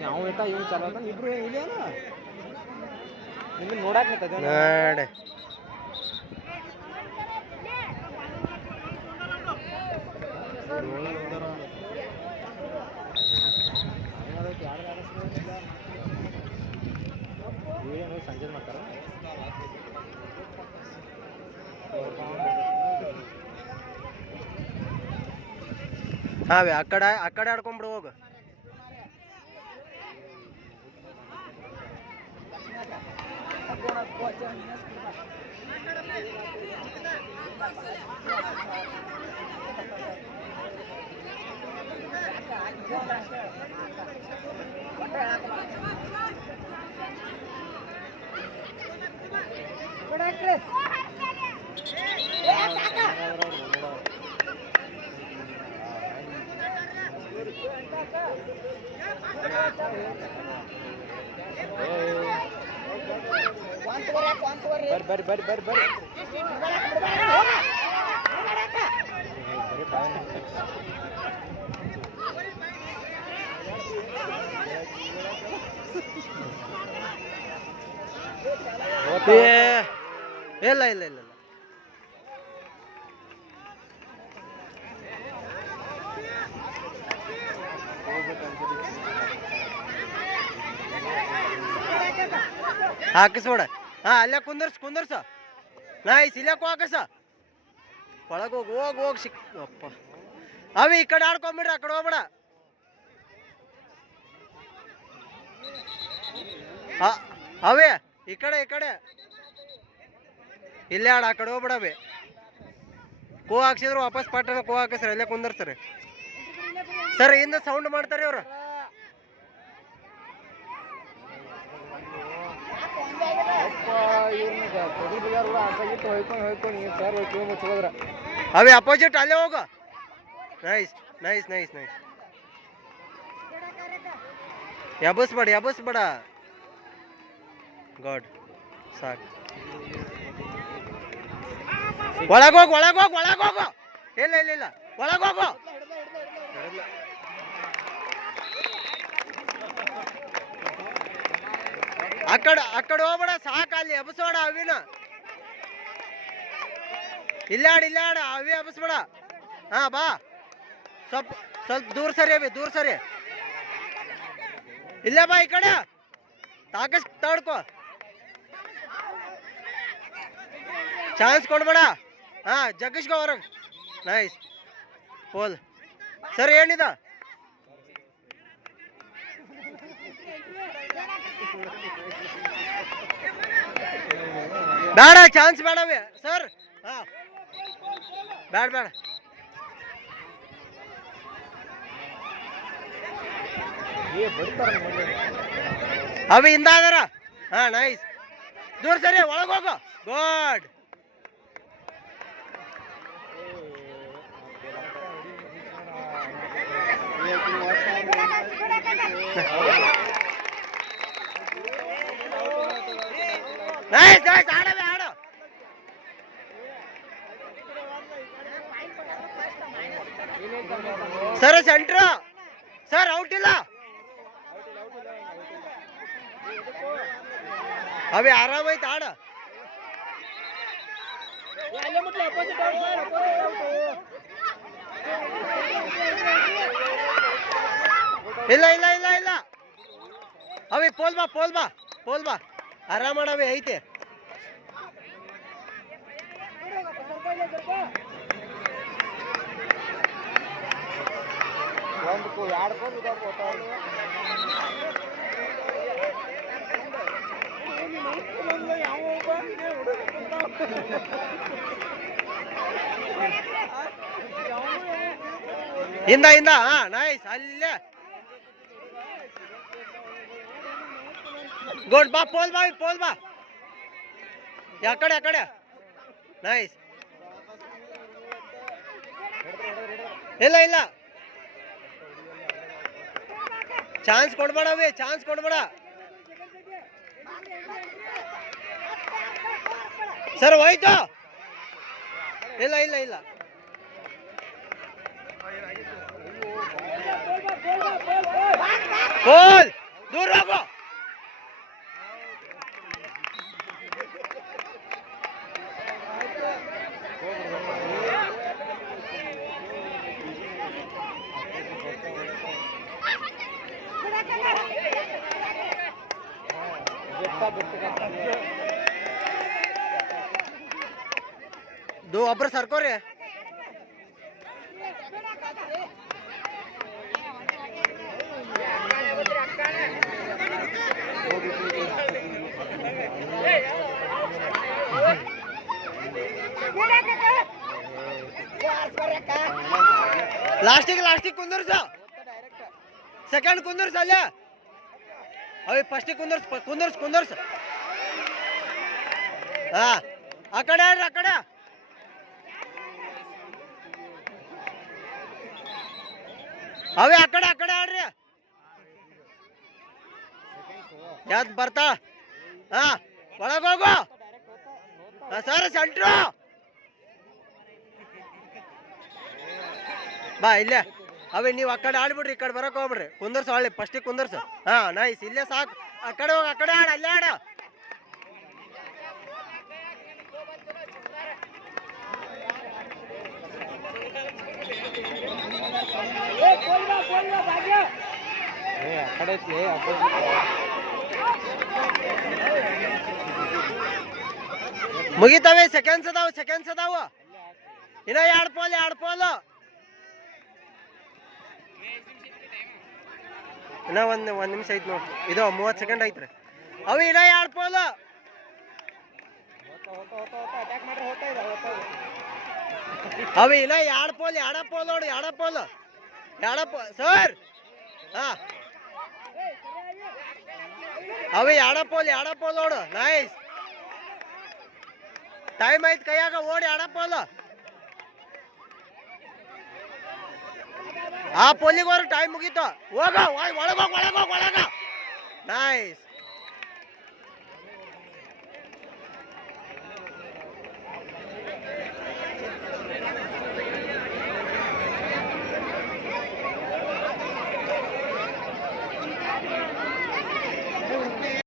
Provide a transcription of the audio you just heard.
ಯಾವ ಏಟ ಇವ್ ಚಲೋ ಇಬ್ರು ಇಲ್ಲ ನಿಮ್ಗೆ ನೋಡಾಕ್ ನಿಂತದ ನೋಡೆ ಸಂಜೆ ಮಾಡ್ತಾರ ಹಾವೇ ಆ ಕಡೆ ಆಡ್ಕೊಂಡ್ಬಿಡು ಹೋಗು ಬರ್ರಿ ಇಲ್ಲ ಇಲ್ಲ ಇಲ್ಲ ಹಾಕಿಸ್ಬಿಡ ಹಾ ಅಲ್ಲೇ ಕುಂದರ್ಸ ನೈಸ್ ಇಲ್ಲೇ ಹಾಕಸ ಒಳಗೆ ಹೋಗಿ ಸಿಕ್ಕಪ್ಪ ಅವಿ ಈ ಕಡೆ ಆಡ್ಕೊಂಬಿಡ್ರಿ ಆ ಕಡೆ ಹೋಗ್ಬೇಡ ಅವೇ ಈ ಕಡೆ ಇಲ್ಲೇ ಆಡ ಆ ಕಡೆ ಹೋಗ್ಬಿಡವೆ ಕೋ ಹಾಕ್ಸಿದ್ರು ವಾಪಸ್ ಪಟ್ಟಣ ಕೋ ಹಾಕಿಸ್ರಿ ಅಲ್ಲೇ ಕುಂದರ್ಸ್ರಿ ಸರ್ ಇಂದ ಸೌಂಡ್ ಮಾಡ್ತಾರೆ ಅವ್ರು ಅವೇ ಅಪೋಸಿಟ್ ಅಲ್ಲೇ ಹೋಗು ನೈಸ್ ಎಬಸ್ಬೇಡ ಗಾಡ್ ಸಾಕು ಒಳಗೋಗು ಇಲ್ಲ ಒಳಗೋಗು ಅಕ್ಕಡೆ ಹೋಗ್ಬೇಡ ಸಾಕ ಅಲ್ಲಿ ಎಬಸ್ಬೇಡ ಅವಿನ ಇಲ್ಲ ಆಡ ಅವಿ ಎಬಸ್ಬೇಡ ಹಾ ಬಾ ಸ್ವಲ್ಪ ದೂರ ಸರಿ ಇಲ್ಲ ಬಾ ಈ ಕಡೆ ತಾಡ್ಕೋ ಚಾನ್ಸ್ ಕೊಡ್ಬೇಡ ಹಾ ಜಗ್ಗಿಸ್ಕೋ ಹೊರಗೆ ನೈಸ್ ಪೋಲ್ ಸರ್ ಏನಿದ ಬೇಡ ಚಾನ್ಸ್ ಬೇಡವೇ ಸರ್ ಹಾ ಬೇಡ ಅವಿ ಇಂದ ಅದರ ಹಾ ನೈಸ್ ದೂರ ಸರಿ ಒಳಗೋಗು ಗಾಡ್ ನೈಸ್ ಆಡು ಸರ್ ಸೆಂಟ್ರ್ ಸರ್ ಔಟ್ ಇಲ್ಲ ಅವಿ ಆರಾಮೈತೆ ಆಡ ಇಲ್ಲ ಅವಿ ಪೋಲ್ ಬಾ ಆರಾಮ ಮಾಡವಿ ಐತೆ ಇಂದ ನೈಸ್ ಅಲ್ಲೇ ಗುಡ್ ಬಾ ಪೋಲ್ ಬಾ ಯಾಕಡೆ ನೈಸ್ ಇಲ್ಲ ಚಾನ್ಸ್ ಕೊಡ್ಬೇಡ ಸರ್ ಹೋಯ್ತು ಇಲ್ಲ ಬೋಲ್ ದೂರ ಹೋಗು. ಒಬ್ರು ಸರ್ಕೋರಿ. ಲಾಸ್ಟಿಗೆ ಕುಂದರ್ಸ. ಸೆಕೆಂಡ್ ಕುಂದರ್ಸ ಅಲ್ಲ ಅವಿ ಫಸ್ಟಿಗೆ ಕುಂದರ್ಸ. ಹಾ ಆ ಕಡೆ ಆಡ್ರಿ, ಆ ಕಡೆ. ಅವೇ ಆ ಕಡೆ ಆಡ್ರಿ. ಯಾವ್ದು ಬರ್ತಾ? ಹಾ ಒಳಗೋಗು. ಸರ್ ಸೆಂಟ್ರು ಬಾ ಇಲ್ಲೇ. ಅವೇ ನೀವು ಆ ಕಡೆ ಆಡ್ಬಿಡ್ರಿ, ಈ ಕಡೆ ಬರಕ್ ಹೋಗ್ಬಿಡ್ರಿ. ಕುಂದರ್ಸ ಹೊಳ್ಳಿ ಫಸ್ಟಿಗೆ ಕುಂದರ್ಸ. ಹಾ ನೈಸ್, ಇಲ್ಲೇ ಸಾಕು. ಆ ಕಡೆ ಹೋಗಿ, ಆ ಕಡೆ ಆಡ, ಅಲ್ಲೇ ಆಡ. ಮುಗಿತಾವೆ. ಸೆಕೆಂಡ್ಸ್ ಅದಾವ. ಇನ್ನ ಎರಡು ಪೋಲ್. ಇನ್ನ ಒಂದ್ ನಿಮಿಷ ಐತ್ ನೋಡ್ರಿ. ಇದು 30 ಸೆಕೆಂಡ್ ಐತ್ರಿ. ಅವು ಇನ್ನ ಎರಡು ಪೋಲ್. ಅವು ಇನ್ನ ಎರಡು ಪೋಲ್ ನೋಡು. ಸರ್ ಹಾ ಅವು ಎರಡು ಪೋಲ್ ನೋಡು. ನೈಸ್. ಟೈಮ್ ಐತ್ ಕೈಯಾಗ, ಓಡಿ ಆಡಪ್ಪಲ್ಲ. ಆ ಪೋಲಿಗೆ ಹೋದ್ರೆ ಟೈಮ್ ಮುಗೀತು. ಒಳಗೋಗ. ನೈಸ್.